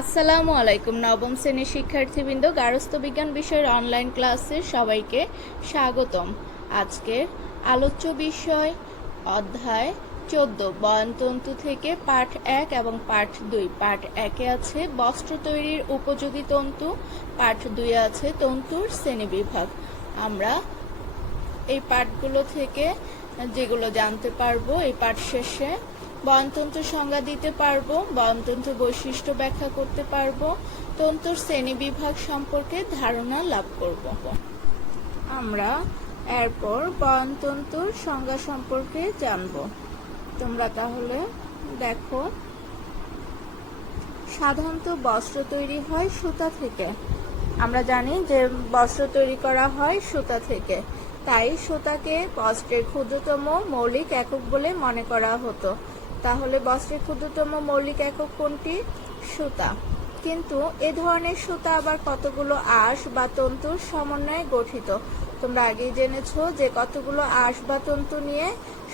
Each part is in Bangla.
আসসালামু আলাইকুম। নবম শ্রেণীর শিক্ষার্থীবৃন্দ, গার্হস্থ্য বিজ্ঞান বিষয়ের অনলাইন ক্লাসে সবাইকে স্বাগতম। আজকের আলোচ্য বিষয় অধ্যায় 14 বয়নতন্তু থেকে পাঠ 1 এবং পাঠ 2। পাঠ 1-এ আছে বস্ত্র তৈরির উপযোগী তন্তু, পাঠ 2-এ আছে তন্তুর শ্রেণীবিভাগ। আমরা এই পাঠগুলো থেকে যেগুলো জানতে পারবো, এই পাঠ শেষে বয়নতন্তুর সংজ্ঞা দিতে পারবো, বয়নতন্তুর বৈশিষ্ট্য ব্যাখ্যা করতে পারবো, তন্তুর শ্রেণীবিভাগ সম্পর্কে ধারণা লাভ করব। আমরা এরপর বয়নতন্তুর সংজ্ঞা সম্পর্কে জানব। তোমরা তাহলে দেখো, সাধারণত বস্ত্র তৈরি হয় সুতা থেকে। আমরা জানি যে বস্ত্র তৈরি করা হয় সুতা থেকে, তাই সুতাকে বস্ত্রের ক্ষুদ্রতম মৌলিক একক বলে মনে করা হতো। তাহলে বস্ত্রের ক্ষুদ্রতম মৌলিক একক কোনটি? সুতা। কিন্তু এ ধরনের সুতা আবার কতগুলো আঁশ বা তন্তুর সমন্বয়ে গঠিত। তোমরা আগেই জেনেছো যে কতগুলো আঁশ বা তন্তু নিয়ে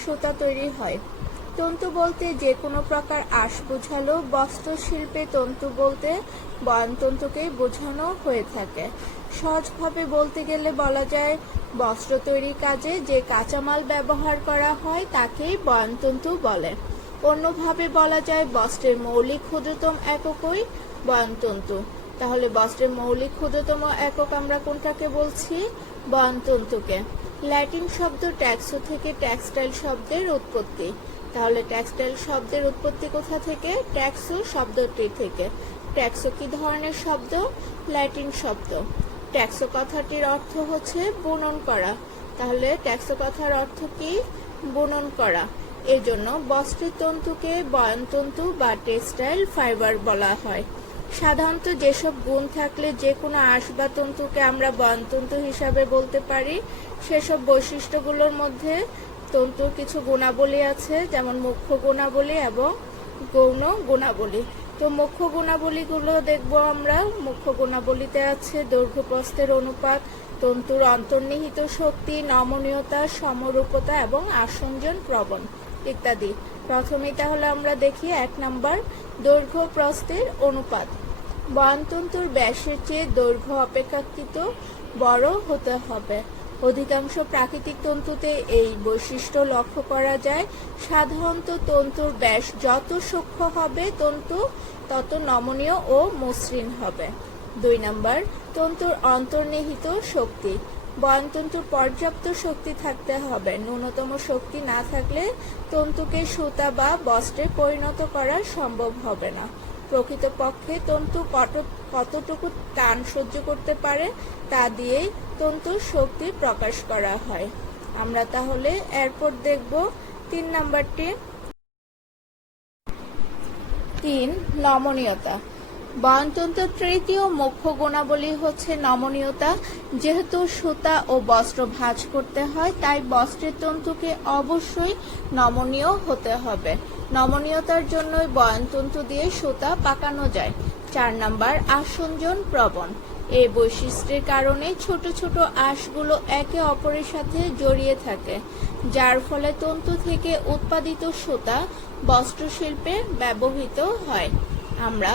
সুতা তৈরি হয়। তন্তু বলতে যে কোনো প্রকার আঁশ বোঝালো, বস্ত্র শিল্পে তন্তু বলতে বয়নতন্তুকেই বোঝানো হয়ে থাকে। সহজভাবে বলতে গেলে বলা যায়, বস্ত্র তৈরির কাজে যে কাঁচামাল ব্যবহার করা হয় তাকেই বয়নতন্তু বলে। অন্যভাবে বলা যায়, বস্ত্রের মৌলিক ক্ষুদ্রতম এককই বয়নতন্তু। তাহলে বস্ত্রের মৌলিক ক্ষুদ্রতম একক আমরা কোনটাকে বলছি? বয়নতন্তুকে। ল্যাটিন শব্দ ট্যাক্সো থেকে টেক্সটাইল শব্দের উৎপত্তি। তাহলে টেক্সটাইল শব্দের উৎপত্তি কোথা থেকে? ট্যাক্সো শব্দটি থেকে। ট্যাক্সো কি ধরনের শব্দ? ল্যাটিন শব্দ। ট্যাক্সো কথাটির অর্থ হচ্ছে বুনন করা। তাহলে ট্যাক্সো কথার অর্থ কি? বুনন করা। এজন্য বস্ত্রের তন্তুকে বয়নতন্তু বা টেক্সটাইল ফাইবার বলা হয়। সাধারণত যেসব গুণ থাকলে যে কোনো আঁশ বা তন্তুকে আমরা বয়নতন্তু হিসাবে বলতে পারি, সেসব বৈশিষ্ট্যগুলোর মধ্যে তন্তুর কিছু গুণাবলী আছে, যেমন মুখ্য গুণাবলী এবং গৌণ গুণাবলী। তো মুখ্য গুণাবলীগুলো দেখবো আমরা। মুখ্য গুণাবলীতে আছে দৈর্ঘ্য প্রস্থের অনুপাত, তন্তুর অন্তর্নিহিত শক্তি, নমনীয়তা, সমরূপতা এবং আসঞ্জন প্রবণ ইত্যাদি। প্রথমেই তাহলে আমরা দেখি 1 নম্বর, দৈর্ঘ্য প্রস্থের অনুপাত। বয়নতন্তুর ব্যাসের চেয়ে দৈর্ঘ্য অপেক্ষাকৃত বড় হতে হবে। অধিকাংশ প্রাকৃতিক তন্তুতে এই বৈশিষ্ট্য লক্ষ্য করা যায়। সাধারণত তন্তুর ব্যাস যত সূক্ষ্ম হবে তন্তু তত নমনীয় ও মসৃণ হবে। 2 নম্বর, তন্তুর অন্তর্নিহিত শক্তি। বয়নতন্তুর পর্যাপ্ত শক্তি থাকতে হবে। ন্যূনতম শক্তি না থাকলে তন্তুকে সুতা বা বস্ত্রে পরিণত করা সম্ভব হবে না। প্রকৃতপক্ষে তন্তু কতটুকু টান সহ্য করতে পারে তা দিয়েই তন্তুর শক্তি প্রকাশ করা হয়। আমরা তাহলে এরপর দেখব 3 নাম্বারটি। 3, নমনীয়তা। বয়নতন্তুর তৃতীয় মুখ্য গুণাবলী হচ্ছে নমনীয়তা। যেহেতু সুতা ও বস্ত্র ভাঁজ করতে হয়, তাই বস্ত্রের তন্তুকে অবশ্যই নমনীয় হতে হবে। নমনীয়তার জন্যই বয়নতন্তু দিয়ে সুতা পাকানো যায়। 4 নাম্বার, আসঞ্জন প্রবণ। এই বৈশিষ্ট্যের কারণে ছোট ছোট আঁশগুলো একে অপরের সাথে জড়িয়ে থাকে, যার ফলে তন্তু থেকে উৎপাদিত সুতা বস্ত্রশিল্পে ব্যবহৃত হয়। আমরা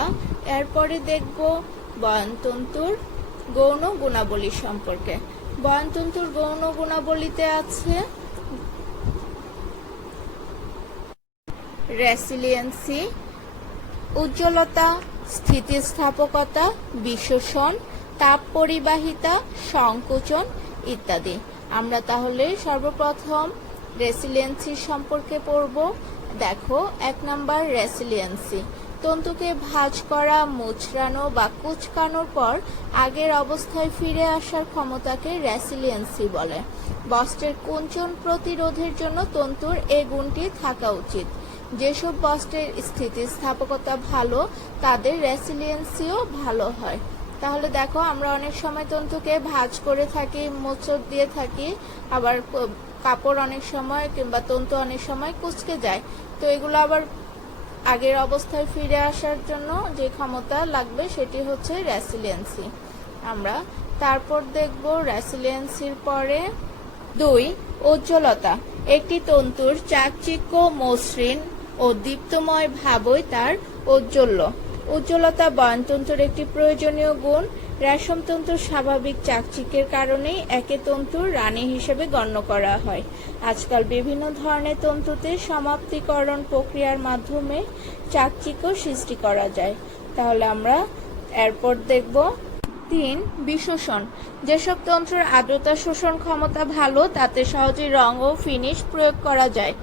এরপরে দেখব বয়নতন্তুর গৌণ গুণাবলী সম্পর্কে। বয়নতন্তুর গৌণ গুণাবলীতে আছে রেসিলিয়েন্সি, উজ্জ্বলতা, স্থিতিস্থাপকতা, বিশোষণ, তাপ পরিবাহিতা, সংকোচন ইত্যাদি। আমরা তাহলে সর্বপ্রথম রেসিলিয়েন্সি সম্পর্কে পড়ব। দেখো, 1 নাম্বার, রেসিলিয়েন্সি। তন্তুকে ভাঁজ করা, মুচড়ানো বা কুঁচকানোর পর আগের অবস্থায় ফিরে আসার ক্ষমতাকে রেসিলিয়েন্সি বলে। বস্ত্রের কুঞ্চন প্রতিরোধের জন্য তন্তুর এই গুণটি থাকা উচিত। যেসব বস্ত্রের স্থিতিস্থাপকতা ভালো, তাদের রেসিলিয়েন্সিও ভালো হয়। তাহলে দেখো, আমরা অনেক সময় তন্তুকে ভাঁজ করে থাকি, মোচড় দিয়ে থাকি, আবার কাপড় অনেক সময় কিংবা তন্তু অনেক সময় কুঁচকে যায়। তো এগুলো আবার আগের অবস্থায় ফিরে আসার জন্য যে ক্ষমতা লাগবে সেটি হচ্ছে রেসিলিয়েন্সি। আমরা তারপর দেখব রেসিলিয়েন্সির পরে 2, উজ্জ্বলতা। একটি তন্তুর চাকচিক্য, মসৃণ ও দীপ্তময় ভাবই তার ঔজ্জ্বল্য। উজ্জ্বলতা বয়নতন্তুর একটি প্রয়োজনীয় গুণ। রেশম তন্তুর স্বাভাবিক চাকচিক্যের কারণেই একে তন্তুর রানী হিসেবে গণ্য করা হয়। আজকাল বিভিন্ন ধরনের তন্তুতে সমাপ্তিকরণ প্রক্রিয়ার মাধ্যমে চাকচিক্য সৃষ্টি করা যায়। তাহলে আমরা এরপর দেখব 3. বিশোষণ। যেসব তন্তুর আর্দ্রতা শোষণ ক্ষমতা ভালো তাতে সহজে রং ও ফিনিশ প্রয়োগ করা যায়।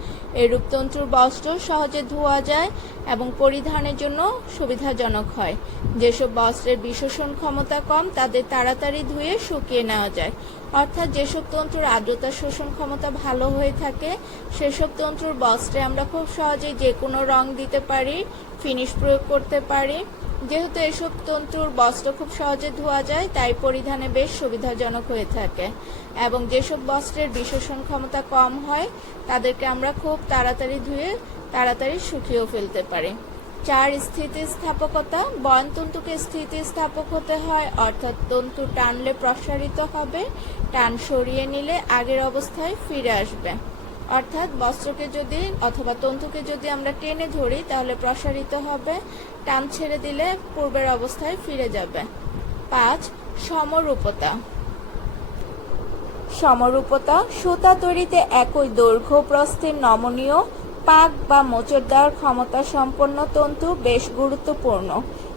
এরূপ তন্তুর বস্ত্র সহজে ধোয়া যায় এবং পরিধানের জন্য সুবিধাজনক হয়। যেসব বস্ত্রের বিশোষণ ক্ষমতা কম তাদের তাড়াতাড়ি ধুয়ে শুকিয়ে নেওয়া যায়। অর্থাৎ যেসব তন্তুর আর্দ্রতা শোষণ ক্ষমতা ভালো হয়ে থাকে সেসব তন্তুর বস্ত্রে আমরা খুব সহজেই যে কোনো রং দিতে পারি, ফিনিশ প্রয়োগ করতে পারি। যেহেতু এসব তন্তুর বস্ত্র খুব সহজে ধোয়া যায় তাই পরিধানে বেশ সুবিধাজনক হয়ে থাকে। এবং যেসব বস্ত্রের বিশোষণ ক্ষমতা কম হয় তাদেরকে আমরা খুব তাড়াতাড়ি ধুয়ে তাড়াতাড়ি শুকিয়েও ফেলতে পারি। 4. স্থিতিস্থাপকতা। বয়নতন্তুকে স্থিতিস্থাপক হতে হয়, অর্থাৎ তন্তু টানলে প্রসারিত হবে, টান সরিয়ে নিলে আগের অবস্থায় ফিরে আসবে। অর্থাৎ বস্ত্রকে যদি অথবা তন্তুকে যদি আমরা টেনে ধরি তাহলে প্রসারিত হবে, টান ছেড়ে দিলে পূর্বের অবস্থায় ফিরে যাবে। 5. সমরূপতা। সমরূপতা সুতা তৈরিতে একই দৈর্ঘ্য প্রস্থের নমনীয় পাক বা মোচড় দেওয়ার ক্ষমতা সম্পন্ন তন্তু বেশ গুরুত্বপূর্ণ।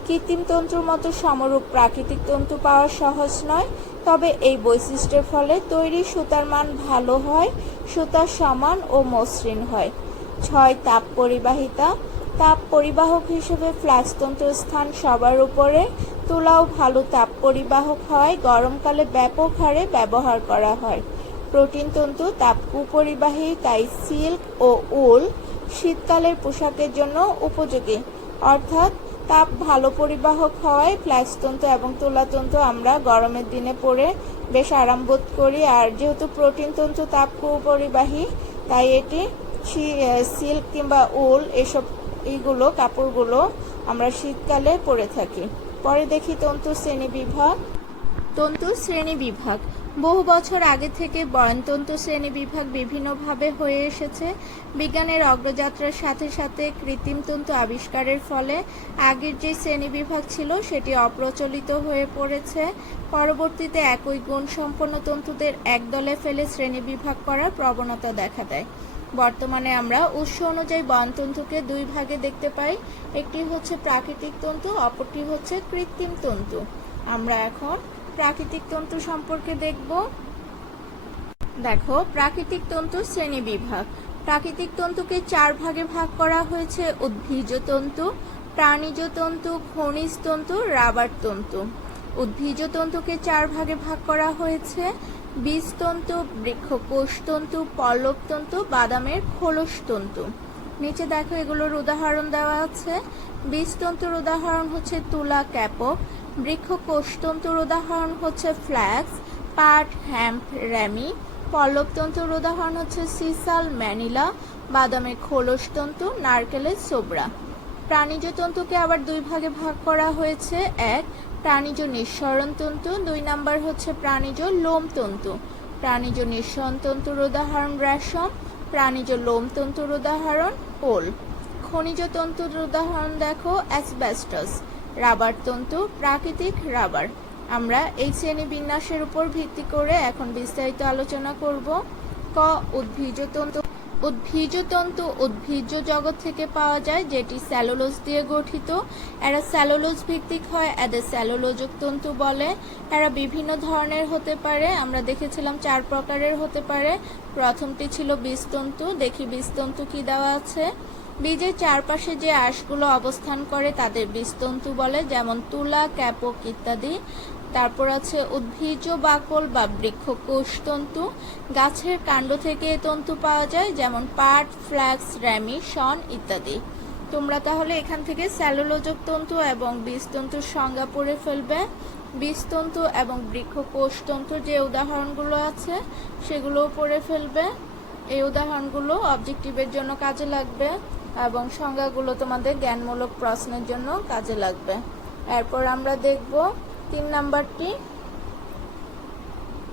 কৃত্রিম তন্তুর মতো সমরূপ প্রাকৃতিক তন্তু পাওয়া সহজ নয়, তবে এই বৈশিষ্ট্যের ফলে তৈরি সুতার মান ভালো হয়, সুতা সমান ও মসৃণ হয়। 6. তাপ পরিবাহিতা। তাপ পরিবাহক হিসেবে ফ্লাক্স তন্তুর স্থান সবার উপরে। তুলাও ভালো তাপ পরিবাহক হয়, গরমকালে ব্যাপক হারে ব্যবহার করা হয়। প্রোটিন তন্তু তাপ কুপরিবাহী, তাই সিল্ক ও উল শীতকালের পোশাকের জন্য উপযোগী। অর্থাৎ তাপ ভালো পরিবাহক হওয়ায় ফ্লাক্স তন্তু এবং তুলা তন্তু আমরা গরমের দিনে পরে বেশ আরাম বোধ করি। আর যেহেতু প্রোটিন তন্তু তাপ কুপরিবাহী তাই এটি সিল্ক কিংবা উল এইগুলো কাপড়গুলো আমরা শীতকালে পরে থাকি। পরে দেখি তন্তু শ্রেণী বিভাগ। তন্তু শ্রেণী বিভাগ। বহু বছর আগে থেকে বয়নতন্তু শ্রেণী বিভাগ বিভিন্নভাবে হয়ে এসেছে। বিজ্ঞানের অগ্রযাত্রার সাথে সাথে কৃত্রিম তন্তু আবিষ্কারের ফলে আগের যে শ্রেণী বিভাগ ছিল সেটি অপ্রচলিত হয়ে পড়েছে। পরবর্তীতে একই গুণ সম্পন্ন তন্তুদের এক দলে ফেলে শ্রেণী বিভাগ করার প্রবণতা দেখা দেয়। বর্তমানে আমরা উৎস অনুযায়ী বয়নতন্তুকে দুই ভাগে দেখতে পাই, একটি হচ্ছে প্রাকৃতিক তন্তু, অপরটি হচ্ছে কৃত্রিম তন্তু। আমরা এখন প্রাকৃতিক তন্তু সম্পর্কে দেখব। দেখো, প্রাকৃতিক তন্তু শ্রেণী বিভাগ। প্রাকৃতিক তন্তুকে 4 ভাগে ভাগ করা হয়েছে: উদ্ভিজ্জ তন্তু, প্রাণীজ তন্তু, খনিজ তন্তু, রাবার তন্তু। উদ্ভিজ্জ তন্তুকে 4 ভাগে ভাগ করা হয়েছে: বীজতন্তু, বৃক্ষকোষতন্তু, পল্লবতন্তু, বাদামের খোলসতন্তু। নিচে দেখো এগুলোর উদাহরণ দেওয়া আছে। বীজতন্তুর উদাহরণ হচ্ছে তুলা, ক্যাপক। বৃক্ষকোষতন্তুর উদাহরণ হচ্ছে ফ্ল্যাক্স, পাট, হ্যাম্প, র্যামি। পল্লবতন্তুর উদাহরণ হচ্ছে সিসাল, ম্যানিলা। বাদামের খোলসতন্তু, নারকেলের সোবরা। প্রাণীজ তন্তুকে আবার 2 ভাগে ভাগ করা হয়েছে: 1. প্রাণীজ নিঃসরণ তন্তু, 2 নাম্বার হচ্ছে প্রাণীজ লোম তন্তু। প্রাণীজ নিঃসরণ তন্তুর উদাহরণ রেশম, প্রাণীজ লোম তন্তুর উদাহরণ ওল। খনিজ তন্তুর উদাহরণ দেখো অ্যাসবেস্টস। রাবার তন্তু, প্রাকৃতিক রাবার। আমরা এই শ্রেণী বিন্যাসের উপর ভিত্তি করে এখন বিস্তারিত আলোচনা করব। ক. উদ্ভিজ্জ তন্তু। উদ্ভিজ্জ তন্তু উদ্ভিজ্জ জগৎ থেকে পাওয়া যায়, যেটি সেলুলোজ দিয়ে গঠিত। এরা সেলুলোজ ভিত্তিক হয়, এদের সেলুলোজিক তন্তু বলে। এরা বিভিন্ন ধরনের হতে পারে, আমরা দেখেছিলাম 4 প্রকারের হতে পারে। প্রথমটি ছিল বীজতন্তু। দেখি বীজতন্তু কি দেওয়া আছে। বীজের চারপাশে যে আঁশগুলো অবস্থান করে তাদের বীজতন্তু বলে, যেমন তুলা, ক্যাপক ইত্যাদি। তারপর আছে উদ্ভিজ্জ বাকল বা বৃক্ষকোষতন্তু। গাছের কাণ্ড থেকে এই তন্তু পাওয়া যায়, যেমন পাট, ফ্ল্যাক্স, র্যামি, শন ইত্যাদি। তোমরা তাহলে এখান থেকে সেলুলোজিক তন্তু এবং বীজতন্তুর সংজ্ঞা পড়ে ফেলবে। বীজতন্তু এবং বৃক্ষকোষতন্তুর যে উদাহরণগুলো আছে সেগুলোও পড়ে ফেলবে। এই উদাহরণগুলো অবজেক্টিভের জন্য কাজে লাগবে এবং সংজ্ঞাগুলো তোমাদের জ্ঞানমূলক প্রশ্নের জন্য কাজে লাগবে। এরপর আমরা দেখব 3 নাম্বারটি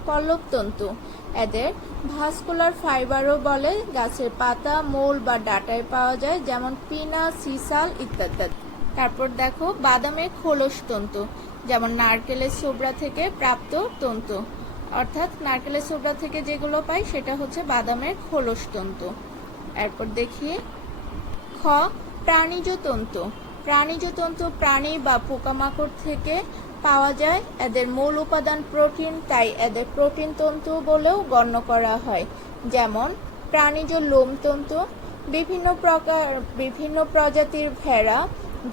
পল্লবতন্তু। এদের ভাস্কুলার ফাইবারও বলে। গাছের পাতা, মূল বা ডাঁটায় পাওয়া যায়, যেমন পিনা, সিসাল ইত্যাদি। তারপর দেখো বাদামের খোলস তন্তু, যেমন নারকেলের ছোবড়া থেকে প্রাপ্ত তন্তু, অর্থাৎ নারকেলের ছোবড়া থেকে যেগুলো পাই সেটা হচ্ছে বাদামের খোলস তন্তু। এরপর দেখি খ প্রাণীজ তন্তু। প্রাণীজ তন্তু প্রাণী বা পোকামাকড় থেকে পাওয়া যায়। এদের মূল উপাদান প্রোটিন, তাই এদের প্রোটিন তন্তু বলেও গণ্য করা হয়। যেমন প্রাণীজ লোমতন্তু। বিভিন্ন প্রজাতির ভেড়া,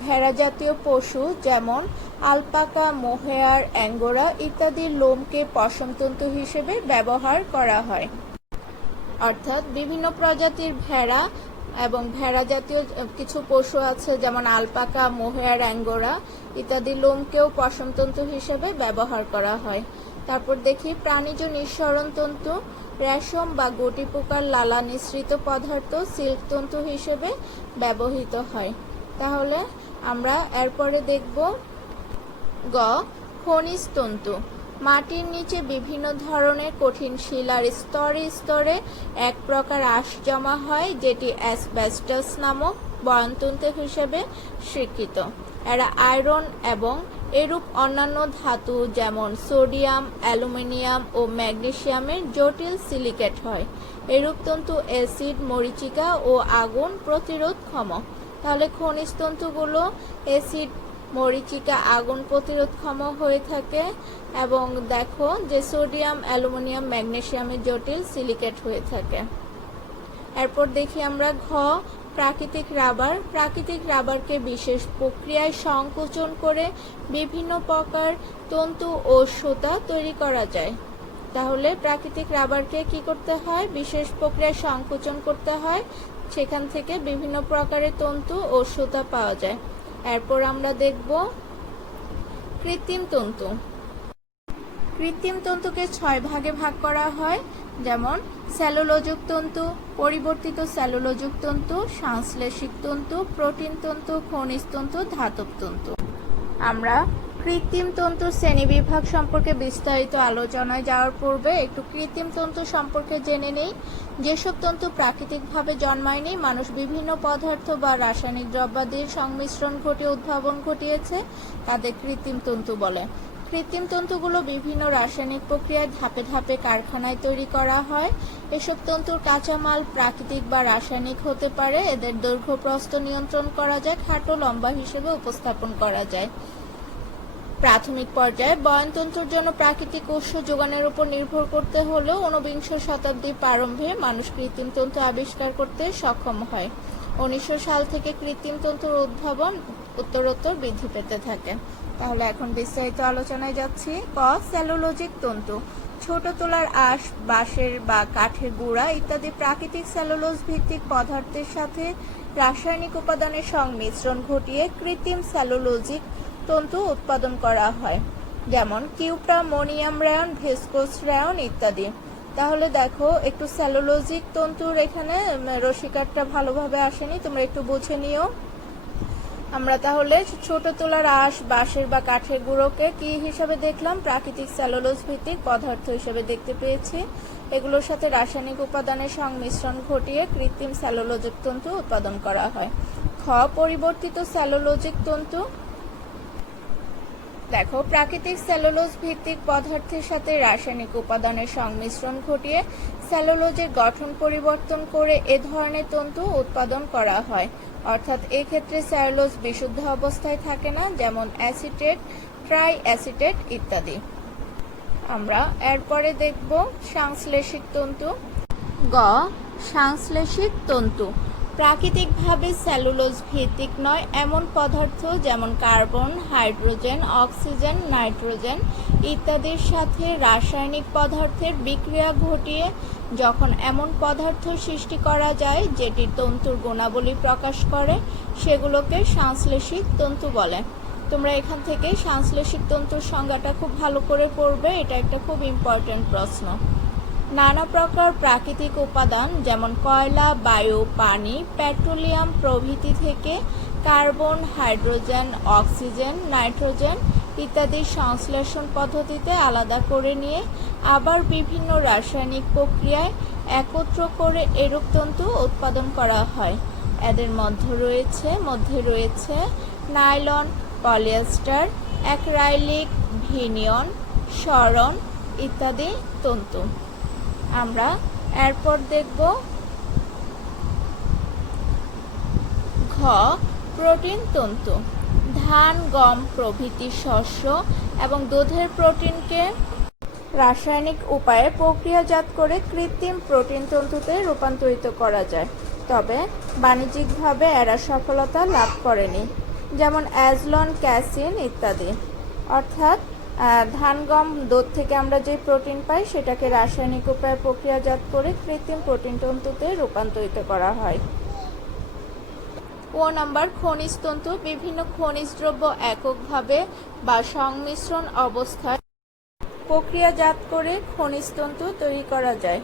ভেড়া জাতীয় পশু যেমন আলপাকা, মোহেয়ার, অ্যাঙ্গোরা ইত্যাদির লোমকে পশমতন্তু হিসেবে ব্যবহার করা হয়। অর্থাৎ বিভিন্ন প্রজাতির ভেড়া এবং ভেড়া জাতীয় কিছু পশু আছে যেমন আলপাকা, মোহেয়ার, অ্যাঙ্গোরা ইত্যাদি লোমকেও পশমতন্তু হিসেবে ব্যবহার করা হয়। তারপর দেখি প্রাণীজ নিঃসরণ তন্তু। রেশম বা গুটি পোকার লালা নিঃসৃত পদার্থ সিল্ক তন্তু হিসেবে ব্যবহৃত হয়। তাহলে আমরা এরপরে দেখব গ খনিজ তন্তু। মাটির নিচে বিভিন্ন ধরনের কঠিন শিলার স্তরে স্তরে এক প্রকার আঁশ জমা হয়, যেটি অ্যাসবেস্টস নামক বয়নতন্তু হিসেবে স্বীকৃত। এরা আয়রন এবং এরূপ অন্যান্য ধাতু যেমন সোডিয়াম, অ্যালুমিনিয়াম ও ম্যাগনেসিয়ামের জটিল সিলিকেট হয়। এরূপ তন্তু অ্যাসিড, মরীচিকা ও আগুন প্রতিরোধক্ষম। তাহলে খনিজ তন্তুগুলো অ্যাসিড, মরীচিকা, আগুন প্রতিরোধক্ষম হয়ে থাকে এবং দেখো যে সোডিয়াম, অ্যালুমিনিয়াম, ম্যাগনেসিয়ামের জটিল সিলিকেট হয়ে থাকে। এরপর দেখি আমরা ঘ প্রাকৃতিক রাবার। প্রাকৃতিক রাবারকে বিশেষ প্রক্রিয়ায় সংকোচন করে বিভিন্ন প্রকার তন্তু ও সুতা তৈরি করা যায়। তাহলে প্রাকৃতিক রাবারকে কি করতে হয়? বিশেষ প্রক্রিয়ায় সংকোচন করতে হয়, সেখান থেকে বিভিন্ন প্রকারের তন্তু ও সুতা পাওয়া যায়। এরপর আমরা দেখব কৃত্রিম তন্তু। কৃত্রিম তন্তুকে 6 ভাগে ভাগ করা হয়, যেমন সেলুলোজিক তন্তু, পরিবর্তিত সেলুলোজিক তন্তু, সংশ্লেষিত তন্তু, প্রোটিন তন্তু, খনিজ তন্তু, ধাতব তন্তু। আমরা কৃত্রিম তন্তুর শ্রেণীবিভাগ সম্পর্কে বিস্তারিত আলোচনায় যাওয়ার পূর্বে একটু কৃত্রিম তন্তু সম্পর্কে জেনে নেই। যেসব তন্তু প্রাকৃতিকভাবে জন্মায়নি, মানুষ বিভিন্ন পদার্থ বা রাসায়নিক দ্রব্যাদির সংমিশ্রণ ঘটিয়ে উদ্ভাবন ঘটিয়েছে, তাদের কৃত্রিম তন্তু বলে। কৃত্রিম তন্তুগুলো বিভিন্ন রাসায়নিক প্রক্রিয়ায় ধাপে ধাপে কারখানায় তৈরি করা হয়। এসব তন্তুর কাঁচামাল প্রাকৃতিক বা রাসায়নিক হতে পারে। এদের দৈর্ঘ্য প্রস্থ নিয়ন্ত্রণ করা যায়, খাটো লম্বা হিসেবে উপস্থাপন করা যায়। প্রাথমিক পর্যায়ে বয়নতন্তুর জন্য প্রাকৃতিক উৎস যোগানের উপর নির্ভর করতে হলেও 19বিংশ শতাব্দীর প্রারম্ভে মানুষ কৃত্রিম তন্তু আবিষ্কার করতে সক্ষম হয়। 1900 সাল থেকে কৃত্রিম তন্তুর উদ্ভাবন উত্তরোত্তর বৃদ্ধি পেতে থাকে। তাহলে এখন বিস্তারিত আলোচনায় যাচ্ছি। ক সেলুলোজিক তন্তু। ছোট তোলার আঁশ, বাঁশের বা কাঠের গুঁড়া ইত্যাদি প্রাকৃতিক সেলুলোজ ভিত্তিক পদার্থের সাথে রাসায়নিক উপাদানের সংমিশ্রণ ঘটিয়ে কৃত্রিম সেলুলোজিক তন্তু উৎপাদন করা হয়, যেমন কিউপ্রামোনিয়াম রায়ন, ভিসকোস রায়ন ইত্যাদি। তাহলে দেখো একটু সেলুলোজিক তন্তুর এখানে রশিকারটা ভালোভাবে আসেনি, তোমরা একটু বুঝে নিও। আমরা তাহলে ছোট তোলার আঁশ, বাঁশের বা কাঠের গুঁড়োকে কি হিসাবে দেখলাম? প্রাকৃতিক সেলুলোজ ভিত্তিক পদার্থ হিসেবে দেখতে পেয়েছি। এগুলোর সাথে রাসায়নিক উপাদানের সংমিশ্রণ ঘটিয়ে কৃত্রিম সেলুলোজিক তন্তু উৎপাদন করা হয়। খ পরিবর্তিত সেলুলোজিক তন্তু। দেখো প্রাকৃতিক সেলুলোজ ভিত্তিক পদার্থের সাথে রাসায়নিক উপাদানের সংমিশ্রণ ঘটিয়ে সেলুলোজের গঠন পরিবর্তন করে এ ধরনের তন্তু উৎপাদন করা হয়। অর্থাৎ এক্ষেত্রে সেলুলোজ বিশুদ্ধ অবস্থায় থাকে না, যেমন অ্যাসিটেট, ট্রাই অ্যাসিটেট ইত্যাদি। আমরা এরপরে দেখব সংশ্লেষিত তন্তু। গ সংশ্লেষিত তন্তু। প্রাকৃতিকভাবে সেলুলোজ ভিত্তিক নয় এমন পদার্থ যেমন কার্বন, হাইড্রোজেন, অক্সিজেন, নাইট্রোজেন ইত্যাদির সাথে রাসায়নিক পদার্থের বিক্রিয়া ঘটিয়ে যখন এমন পদার্থ সৃষ্টি করা যায় যেটি তন্তুর গুণাবলী প্রকাশ করে, সেগুলোকে সংশ্লেষিত তন্তু বলে। তোমরা এখান থেকে সংশ্লেষিত তন্তুর সংজ্ঞাটা খুব ভালো করে পড়বে, এটা একটা খুব ইম্পর্টেন্ট প্রশ্ন। নানা প্রকার প্রাকৃতিক উপাদান যেমন কয়লা, বায়ু, পানি, পেট্রোলিয়াম প্রভৃতি থেকে কার্বন, হাইড্রোজেন, অক্সিজেন, নাইট্রোজেন ইত্যাদি সংশ্লেষণ পদ্ধতিতে আলাদা করে নিয়ে আবার বিভিন্ন রাসায়নিক প্রক্রিয়ায় একত্র করে এরূপ তন্তু উৎপাদন করা হয়। এদের মধ্যে রয়েছে নাইলন, পলিয়েস্টার, অ্যাক্রাইলিক, ভিনিয়ন, সরন ইত্যাদি তন্তু। আমরা এরপর দেখব ঘ, প্রোটিন তন্তু। ধান, গম প্রভৃতি শস্য এবং দুধের প্রোটিনকে রাসায়নিক উপায়ে প্রক্রিয়াজাত করে কৃত্রিম প্রোটিন তন্তুতে রূপান্তরিত করা যায়, তবে বাণিজ্যিকভাবে এরা সফলতা লাভ করেনি, যেমন অ্যাজলন, ক্যাসিন ইত্যাদি। অর্থাৎ ধান, গম, দুধ থেকে আমরা যে প্রোটিন পাই সেটাকে রাসায়নিক উপায়ে প্রক্রিয়াজাত করে কৃত্রিম প্রোটিন তন্তুতে রূপান্তরিত করা হয়। ও নাম্বার, খনিজ তন্তু। বিভিন্ন খনিজ দ্রব্য এককভাবে বা সংমিশ্রণ অবস্থায় প্রক্রিয়াজাত করে খনিজ তন্তু তৈরি করা যায়।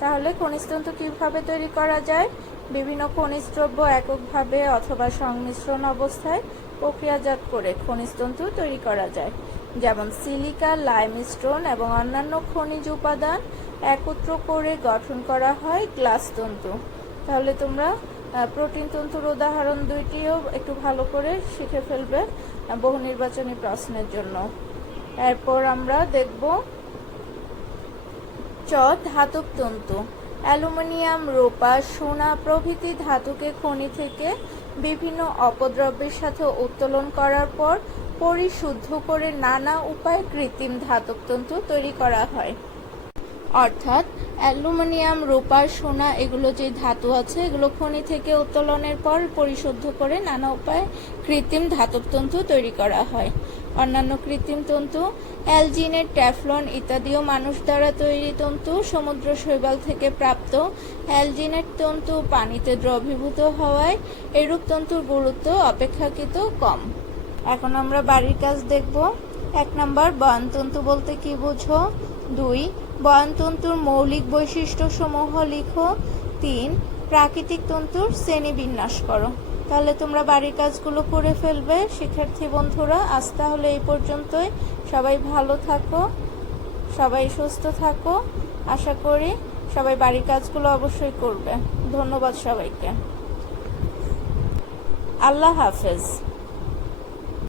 তাহলে খনিজ তন্তু কিভাবে তৈরি করা যায়? বিভিন্ন খনিজ দ্রব্য এককভাবে অথবা সংমিশ্রণ অবস্থায় প্রক্রিয়াজাত করে খনিজ তন্তু তৈরি করা যায়, যেমন সিলিকা, লাইমস্টোন এবং অন্যান্য খনিজ উপাদান একত্র করে গঠন করা হয় গ্লাস তন্তু। তাহলে তোমরা প্রোটিন তন্তুর উদাহরণ দুইটিও একটু ভালো করে শিখে ফেলবে বহু নির্বাচনী প্রশ্নের জন্য। এরপর আমরা দেখব চ, ধাতব তন্তু। অ্যালুমিনিয়াম, রূপা, সোনা প্রভৃতি ধাতুকে খনি থেকে বিভিন্ন অপদ্রব্যের সাথে উত্তোলন করার পর পরিশুদ্ধ করে নানা উপায়ে কৃত্রিম ধাতব তন্তু তৈরি করা হয়। অর্থাৎ অ্যালুমিনিয়াম, রূপা, সোনা এগুলো যে ধাতু আছে এগুলো খনি থেকে উত্তোলনের পর পরিশুদ্ধ করে নানা উপায়ে কৃত্রিম ধাতব তন্তু তৈরি করা হয়। অন্যান্য কৃত্রিম তন্তু অ্যালজিনেট, ট্যাফলন ইত্যাদিও মানুষ দ্বারা তৈরি তন্তু। সমুদ্র শৈবাল থেকে প্রাপ্ত অ্যালজিনেট তন্তু পানিতে দ্রবীভূত হওয়ায় এরূপ তন্তুর গুরুত্ব অপেক্ষাকৃত কম। এখন আমরা বাড়ির কাজ দেখব। 1 নম্বর, বয়নতন্তু বলতে কি বুঝো? 2, বয়নতন্তুর মৌলিক বৈশিষ্ট্যসমূহ লিখো। 3, প্রাকৃতিক তন্তুর শ্রেণীবিন্যাস করো। তাহলে তোমরা বাড়ির কাজগুলো করে ফেলবে শিক্ষার্থী বন্ধুরা। আজ তাহলে এই পর্যন্তই। সবাই ভালো থাকো, সবাই সুস্থ থাকো। আশা করি সবাই বাড়ির কাজগুলো অবশ্যই করবে। ধন্যবাদ সবাইকে। আল্লাহ হাফেজ।